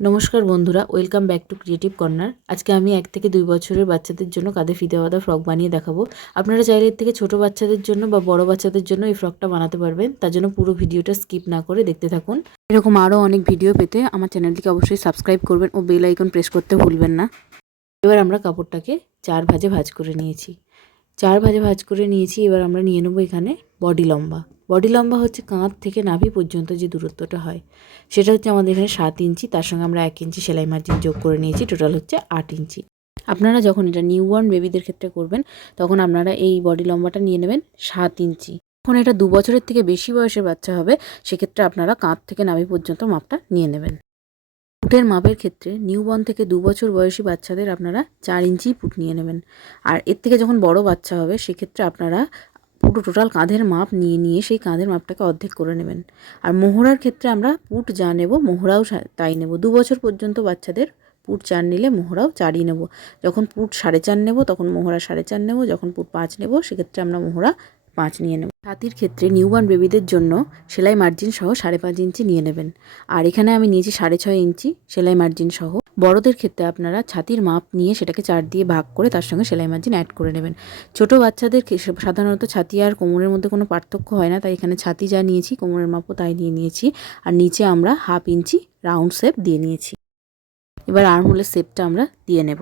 নমস্কার বন্ধুরা, welcome back to creative corner. আজকে আমি 1 থেকে 2 বছরের বাচ্চাদের জন্য কাঁধে ফিতে বাঁধা ফ্রক বানিয়ে দেখাবো। আপনারা চাইলে এর থেকে ছোট বাচ্চাদের জন্য বা বড় বাচ্চাদের জন্য এই ফ্রকটা বানাতে পারবেন। তার জন্য পুরো ভিডিওটা স্কিপ না করে দেখতে থাকুন। এরকম আরও অনেক ভিডিও পেতে আমার চ্যানেলটিকে অবশ্যই সাবস্ক্রাইব করবেন ও বেল আইকন প্রেস করতে ভুলবেন না। এবার আমরা কাপড়টাকে 4 ভাঁজে ভাঁজ করে নিয়েছি। 4 ভাঁজে ভাঁজ করে নিয়েছি। এবার আমরা নিয়ে নেব এখানে বডি লম্বা। বডি লম্বা হচ্ছে কাঁধ থেকে নাভি পর্যন্ত যে দূরত্বটা হয় সেটা হচ্ছে আমাদের এখানে 7 ইঞ্চি। তার সঙ্গে আমরা 1 ইঞ্চি সেলাই মার্জিন যোগ করে নিয়েছি, টোটাল হচ্ছে 8 ইঞ্চি। আপনারা যখন এটা নিউবর্ন বেবিদের ক্ষেত্রে করবেন তখন আপনারা এই বডি লম্বাটা নিয়ে নেবেন 7 ইঞ্চি। যখন এটা 2 বছরের থেকে বেশি বয়সের বাচ্চা হবে সেক্ষেত্রে আপনারা কাঁধ থেকে নাভি পর্যন্ত মাপটা নিয়ে নেবেন। পুটের মাপের ক্ষেত্রে নিউবর্ন থেকে 2 বছর বয়সী বাচ্চাদের আপনারা 4 ইঞ্চি পুট নিয়ে নেবেন। আর এর থেকে যখন বড় বাচ্চা হবে সেক্ষেত্রে আপনারা পুরো টোটাল কাঁধের মাপ নিয়ে সেই কাঁধের মাপটাকে অর্ধেক করে নেবেন। আর মোহরার ক্ষেত্রে আমরা পুট যা নেব মোহরাও তাই নেব। 2 বছর পর্যন্ত বাচ্চাদের পুট 4 নিলে মোহরাও 4ই নেব। যখন পুট 4.5 নেব তখন মোহরা 4.5 নেব। যখন পুট 5 নেব সেক্ষেত্রে আমরা মোহরা 5 নিয়ে নেব। ছাতির ক্ষেত্রে নিউবর্ন বেবিদের জন্য সেলাই মার্জিন সহ 5.5 ইঞ্চি নিয়ে নেবেন। আর এখানে আমি নিয়েছি 6.5 ইঞ্চি সেলাই মার্জিন সহ। বড়দের ক্ষেত্রে আপনারা ছাতির মাপ নিয়ে সেটাকে 4 দিয়ে ভাগ করে তার সঙ্গে সেলাই মার্জিন অ্যাড করে নেবেন। ছোট বাচ্চাদের সাধারণত ছাতি আর কোমরের মধ্যে কোনো পার্থক্য হয় না, তাই এখানে ছাতি যা নিয়েছি কোমরের মাপও তাই নিয়েছি। আর নিচে আমরা 1/2 ইঞ্চি রাউন্ড শেপ দিয়ে নিয়েছি। এবার আর্মহোলের শেপটা আমরা দিয়ে নেব।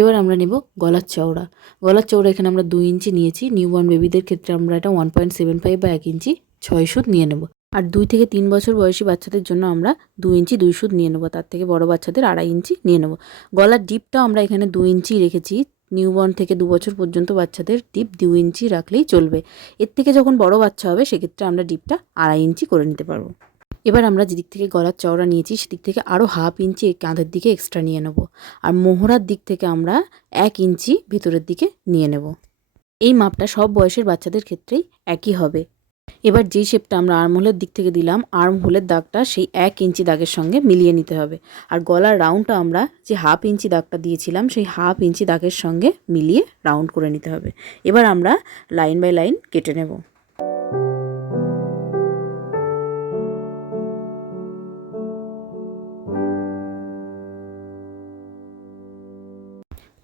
এবার আমরা নেব গলার চওড়া। গলার চওড়া এখানে আমরা 2 ইঞ্চি নিয়েছি। নিউবর্ন বেবিদের ক্ষেত্রে আমরা এটা 1.75 বা 1 ইঞ্চি 6 সুত নিয়ে নেব। আর 2 থেকে 3 বছর বয়সী বাচ্চাদের জন্য আমরা 2 ইঞ্চি 2 সুত নিয়ে নেব। তার থেকে বড় বাচ্চাদের 2.5 ইঞ্চি নিয়ে নেব। গলার ডিপটাও আমরা এখানে 2 ইঞ্চি রেখেছি। নিউবর্ন থেকে 2 বছর পর্যন্ত বাচ্চাদের ডিপ 2 ইঞ্চি রাখলেই চলবে। এর থেকে যখন বড় বাচ্চা হবে সেক্ষেত্রে আমরা ডিপটা 2.5 ইঞ্চি করে নিতে পারবো। এবার আমরা যেদিক থেকে গলার চওড়া নিয়েছি সেদিক থেকে আরও 1/2 ইঞ্চি কাঁধের দিকে এক্সট্রা নিয়ে নেব। আর মোহরার দিক থেকে আমরা 1 ইঞ্চি ভেতরের দিকে নিয়ে নেব। এই মাপটা সব বয়সের বাচ্চাদের ক্ষেত্রেই একই হবে। এবার যেই শেপটা আমরা আর্মহোলের দিক থেকে দিলাম, আর্মহোলের দাগটা সেই 1 ইঞ্চি দাগের সঙ্গে মিলিয়ে নিতে হবে। আর গলার রাউন্ডটা আমরা যে 1/2 ইঞ্চি দাগটা দিয়েছিলাম সেই 1/2 ইঞ্চি দাগের সঙ্গে মিলিয়ে রাউন্ড করে নিতে হবে। এবার আমরা লাইন বাই লাইন কেটে নেব।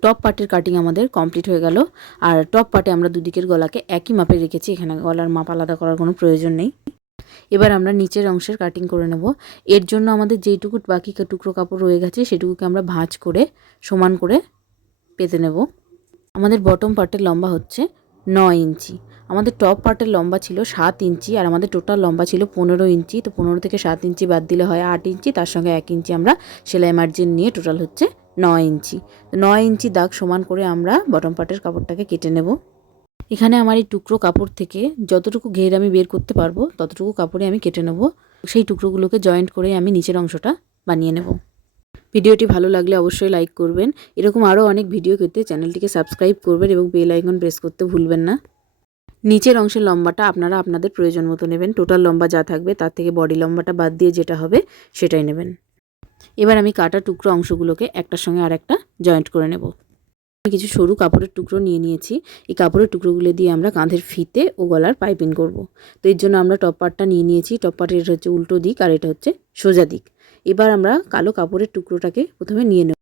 টপ পার্টের কাটিং আমাদের কমপ্লিট হয়ে গেল। আর টপ পার্টে আমরা দুদিকের গলাকে একই মাপে রেখেছি, এখানে গলার মাপ আলাদা করার কোনো প্রয়োজন নেই। এবার আমরা নিচের অংশের কাটিং করে নেব। এর জন্য আমাদের যেইটুকু বাকি টুকরো কাপড় রয়ে গেছে সেটুকুকে আমরা ভাঁজ করে সমান করে পেতে নেব। আমাদের বটম পার্টের লম্বা হচ্ছে 9 ইঞ্চি। আমাদের টপ পার্টের লম্বা ছিল 7 ইঞ্চি আর আমাদের টোটাল লম্বা ছিল 15 ইঞ্চি। তো 15 থেকে 7 ইঞ্চি বাদ দিলে হয় 8 ইঞ্চি। তার সঙ্গে 1 ইঞ্চি আমরা সেলাই মার্জিন নিয়ে টোটাল হচ্ছে 9 ইঞ্চি। 9 ইঞ্চি দাগ সমান করে আমরা বটম পার্টের কাপড়টাকে কেটে নেব। এখানে আমার এই টুকরো কাপড় থেকে যতটুকু ঘের আমি বের করতে পারবো ততটুকু কাপড়ে আমি কেটে নেব। সেই টুকরোগুলোকে জয়েন্ট করে আমি নিচের অংশটা বানিয়ে নেব। ভিডিওটি ভালো লাগলে অবশ্যই লাইক করবেন। এরকম আরও অনেক ভিডিও পেতে চ্যানেলটিকে সাবস্ক্রাইব করবেন এবং বেল আইকন প্রেস করতে ভুলবেন না। নিচের অংশের লম্বাটা আপনারা আপনাদের প্রয়োজন মতো নেবেন। টোটাল লম্বা যা থাকবে তার থেকে বডি লম্বাটা বাদ দিয়ে যেটা হবে সেটাই নেবেন। এবার আমি কাটা টুকরো অংশগুলোকে একটার সঙ্গে আর একটা জয়েন্ট করে নেব। আমি কিছু সরু কাপড়ের টুকরো নিয়ে নিয়েছি। এই কাপড়ের টুকরোগুলো দিয়ে আমরা কাঁধের ফিতে ও গলার পাইপিং করব। তো এর জন্য আমরা টপ পার্টটা নিয়ে নিয়েছি। টপ পার্টের এটা হচ্ছে উল্টো দিক আর এটা হচ্ছে সোজা দিক। এবার আমরা কালো কাপড়ের টুকরোটাকে প্রথমে নিয়ে নেব।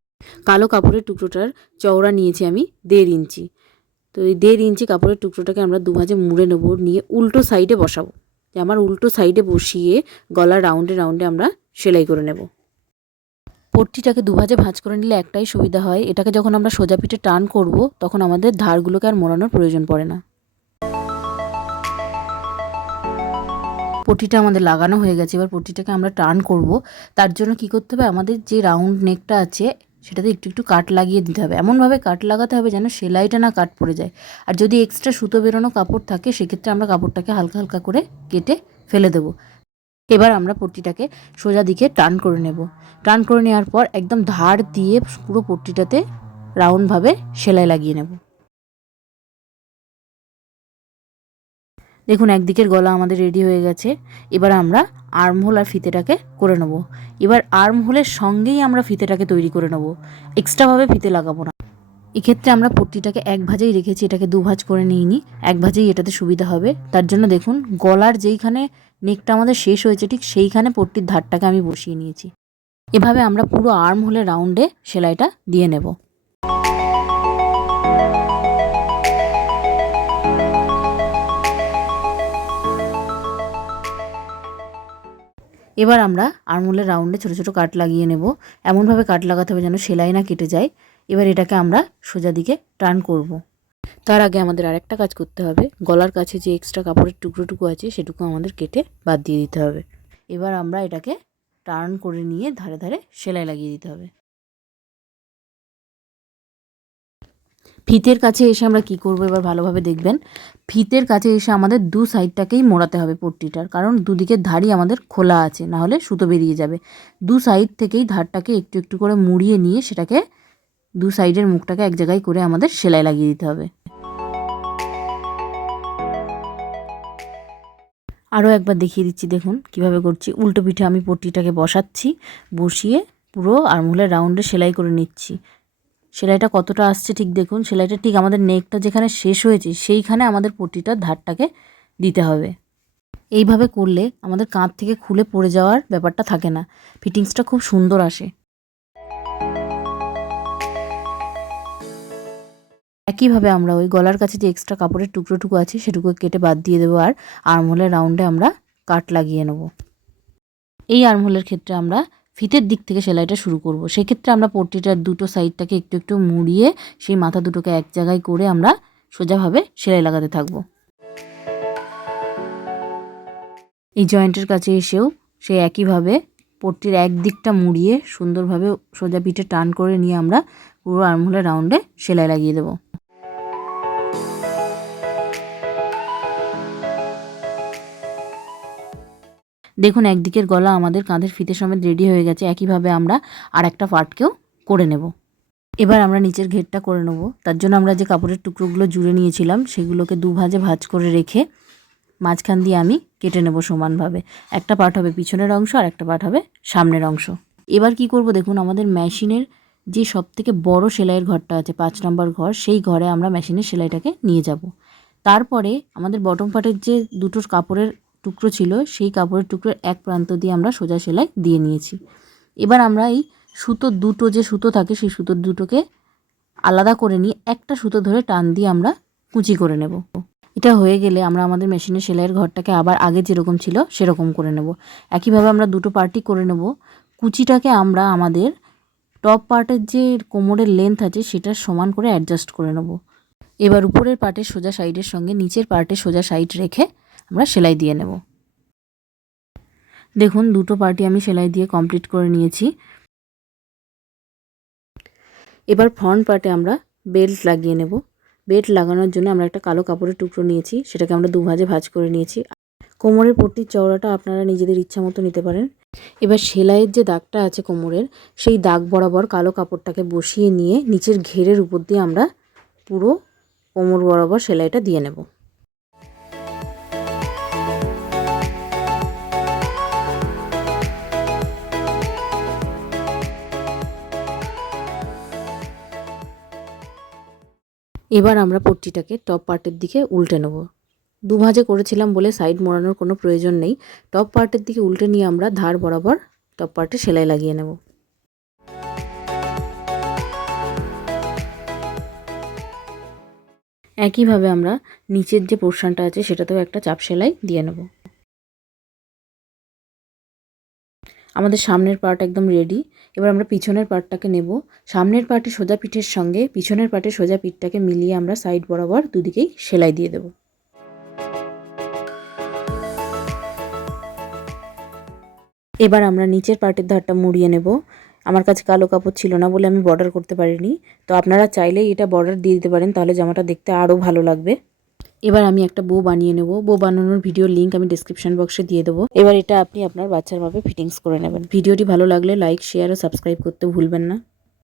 কালো কাপড়ের টুকরোটার চওড়া নিয়েছি আমি 1.5 ইঞ্চি। তো এই 1.5 ইঞ্চি কাপড়ের টুকরোটাকে আমরা দুভাজে মুড়ে নেব, নিয়ে উল্টো সাইডে বসাবো। আমার উল্টো সাইডে বসিয়ে গলার রাউন্ডে রাউন্ডে আমরা সেলাই করে নেব। পট্টিটাকে দুভাজে ভাঁজ করে নিলে একটাই সুবিধা হয়, এটাকে যখন আমরা সোজা পিঠে টার্ন করব তখন আমাদের ধারগুলোকে আর মোড়ানোর প্রয়োজন পড়ে না। পট্টিটা আমাদের লাগানো হয়ে গেছে। এবার পট্টিটাকে আমরা টার্ন করব। তার জন্য কি করতে হবে, আমাদের যে রাউন্ড নেকটা আছে সেটাতে একটু একটু কাট লাগিয়ে দিতে হবে। এমনভাবে কাট লাগাতে হবে যেন সেলাইটা না কাট পড়ে যায়। আর যদি এক্সট্রা সুতো বেরোনো কাপড় থাকে সেক্ষেত্রে আমরা কাপড়টাকে হালকা হালকা করে কেটে ফেলে দেবো। এবার আমরা পট্টিটাকে সোজা দিকে টার্ন করে নেব। টার্ন করে নেওয়ার পর একদম ধার দিয়ে পুরো পট্টিটাতে রাউন্ডভাবে সেলাই লাগিয়ে নেব। দেখুন একদিকের গলা আমাদের রেডি হয়ে গেছে। এবার আমরা আর্মহোল আর ফিতেটাকে করে নেব। এবার আর্মহোলের সঙ্গেই আমরা ফিতেটাকে তৈরি করে নেব, এক্সট্রাভাবে ফিতে লাগাবো না। এক্ষেত্রে আমরা পট্টিটাকে এক ভাজেই রেখেছি, এটাকে দু ভাজ করে নিইনি। এক ভাজেই এটাতে সুবিধা হবে। তার জন্য দেখুন গলার যেইখানে নেকটা আমাদের শেষ হয়েছে ঠিক সেইখানে পট্টির ধারটাকে আমি বসিয়ে নিয়েছি। এভাবে আমরা পুরো আর্ম হোলের রাউন্ডে সেলাইটা দিয়ে নেব। এবার আমরা আর্মহোলের রাউন্ডে ছোটো ছোটো কাট লাগিয়ে নেব। এমনভাবে কাট লাগাতে হবে যেন সেলাই না কেটে যায়। এবার এটাকে আমরা সোজা দিকে টার্ন করব। তার আগে আমাদের আরেকটা কাজ করতে হবে, গলার কাছে যে এক্সট্রা কাপড়ের টুকরোটুকু আছে সেটুকু আমাদের কেটে বাদ দিয়ে দিতে হবে। এবার আমরা এটাকে টার্ন করে নিয়ে ধারে ধারে সেলাই লাগিয়ে দিতে হবে। ফিতের কাছে এসে আমরা কি করব এবার ভালোভাবে দেখবেন। ফিতের কাছে এসে আমাদের দু সাইডটাকেই মোড়াতে হবে পট্টিটার, কারণ দুদিকের ধারই আমাদের খোলা আছে, না হলে সুতো বেরিয়ে যাবে। দু সাইড থেকেই ধারটাকে একটু একটু করে মুড়িয়ে নিয়ে সেটাকে দু সাইডের মুখটাকে এক জায়গায় করে আমাদের সেলাই লাগিয়ে দিতে হবে। আরও একবার দেখিয়ে দিচ্ছি, দেখুন কিভাবে করছি। উল্টো পিঠে আমি পট্টিটাকে বসাচ্ছি, বসিয়ে পুরো আর্মহোলের রাউন্ডে সেলাই করে নিচ্ছি। সেলাইটা কতটা আসছে ঠিক দেখুন। সেলাইটা ঠিক আমাদের নেকটা যেখানে শেষ হয়েছে সেইখানে আমাদের পট্টিটার ধারটাকে দিতে হবে। এইভাবে করলে আমাদের কাঁধ থেকে খুলে পড়ে যাওয়ার ব্যাপারটা থাকে না, ফিটিংসটা খুব সুন্দর আসে। একইভাবে আমরা ওই গলার কাছে যে এক্সট্রা কাপড়ের টুকরোটুকু আছে সেটুকু কেটে বাদ দিয়ে দেবো, আর আর্মহোলের রাউন্ডে আমরা কাট লাগিয়ে নেব। এই আর্মহোলের ক্ষেত্রে আমরা ফিতের দিক থেকে সেলাইটা শুরু করব। সেক্ষেত্রে আমরা পট্টিটার দুটো সাইডটাকে একটু একটু মুড়িয়ে সেই মাথা দুটোকে এক জায়গায় করে আমরা সোজাভাবে সেলাই লাগাতে থাকব। এই জয়েন্টের কাছে এসেও সেই একইভাবে পট্টির এক দিকটা মুড়িয়ে সুন্দরভাবে সোজা পিঠে টান করে নিয়ে আমরা পুরো আর্মহোলের রাউন্ডে সেলাই লাগিয়ে দেবো। দেখুন একদিকের গলা আমাদের কাঁধের ফিতে সমেত রেডি হয়ে গেছে। একইভাবে আমরা আর একটা পার্টকেও করে নেব। এবার আমরা নিচের ঘেরটা করে নেব। তার জন্য আমরা যে কাপড়ের টুকরোগুলো জুড়ে নিয়েছিলাম সেগুলোকে দুভাজে ভাঁজ করে রেখে মাঝখান দিয়ে আমি কেটে নেব সমানভাবে। একটা পার্ট হবে পিছনের অংশ আর একটা পার্ট হবে সামনের অংশ। এবার কি করব দেখুন, আমাদের মেশিনের যে সবথেকে বড় সেলাইয়ের ঘরটা আছে 5 নম্বর ঘর, সেই ঘরে আমরা মেশিনের সেলাইটাকে নিয়ে যাব। তারপরে আমাদের বটম পার্টের যে দুটো কাপড়ের টুকরো ছিল সেই কাপড়ের টুকরোর এক প্রান্ত দিয়ে আমরা সোজা সেলাই দিয়ে নিয়েছি। এবার আমরা এই সুতো দুটো যে সুতো থাকে সেই সুতো দুটোকে আলাদা করে নিয়ে একটা সুতো ধরে টান দিয়ে আমরা কুচি করে নেব। এটা হয়ে গেলে আমরা আমাদের মেশিনের সেলাইয়ের ঘরটাকে আবার আগে যেরকম ছিল সেরকম করে নেব। একইভাবে আমরা দুটো পার্টই করে নেব। কুচিটাকে আমরা আমাদের টপ পার্টের যে কোমরের লেন্থ আছে সেটা সমান করে অ্যাডজাস্ট করে নেব। এবার উপরের পার্টের সোজা সাইডের সঙ্গে নিচের পার্টের সোজা সাইড রেখে আমরা সেলাই দিয়ে নেব। দেখুন দুটো পার্টি আমি সেলাই দিয়ে কমপ্লিট করে নিয়েছি। এবার ফ্রন্ট পার্টে আমরা বেল্ট লাগিয়ে নেব। বেল্ট লাগানোর জন্য আমরা একটা কালো কাপড়ের টুকরো নিয়েছি, সেটাকে আমরা দুভাজে ভাঁজ করে নিয়েছি। কোমরের পট্টির চওড়াটা আপনারা নিজেদের ইচ্ছা মতো নিতে পারেন। এবার সেলাইয়ের যে দাগটা আছে কোমরের, সেই দাগ বরাবর কালো কাপড়টাকে বসিয়ে নিয়ে নিচের ঘেরের উপর দিয়ে আমরা পুরো কোমর বরাবর সেলাইটা দিয়ে নেব। এবার আমরা পট্টিটাকে টপ পার্টের দিকে উল্টে নেব। দুভাজে করেছিলাম বলে সাইড মোড়ানোর কোনো প্রয়োজন নেই। টপ পার্টের দিকে উল্টে নিয়ে আমরা ধার বরাবর টপ পার্টে সেলাই লাগিয়ে নেব। একইভাবে আমরা নিচের যে পোর্শনটা আছে সেটাতেও একটা চাপ সেলাই দিয়ে নেব। আমাদের সামনের পার্ট একদম রেডি। এবার আমরা পিছনের পার্টটাকে নেব। সামনের পার্টে সোজা পিঠের সঙ্গে পিছনের পার্টে সোজা পিঠটাকে মিলিয়ে আমরা সাইড বরাবর দুদিকেই সেলাই দিয়ে দেব। এবার আমরা নিচের পার্টের ধারটা মুড়িয়ে নেব। আমার কাছে কালো কাপড় ছিল না বলে আমি বর্ডার করতে পারিনি, তো আপনারা চাইলেই এটা বর্ডার দিয়ে দিতে পারেন, তাহলে জামাটা দেখতে আরও ভালো লাগবে। এবার আমি একটা বো বানিয়ে নেব। বো বানানোর ভিডিওর লিঙ্ক আমি ডিসক্রিপশন বক্সে দিয়ে দেবো। এবার এটা আপনি আপনার বাচ্চার মাপে ফিটিংস করে নেবেন। ভিডিওটি ভালো লাগলে লাইক, শেয়ার ও সাবস্ক্রাইব করতে ভুলবেন না।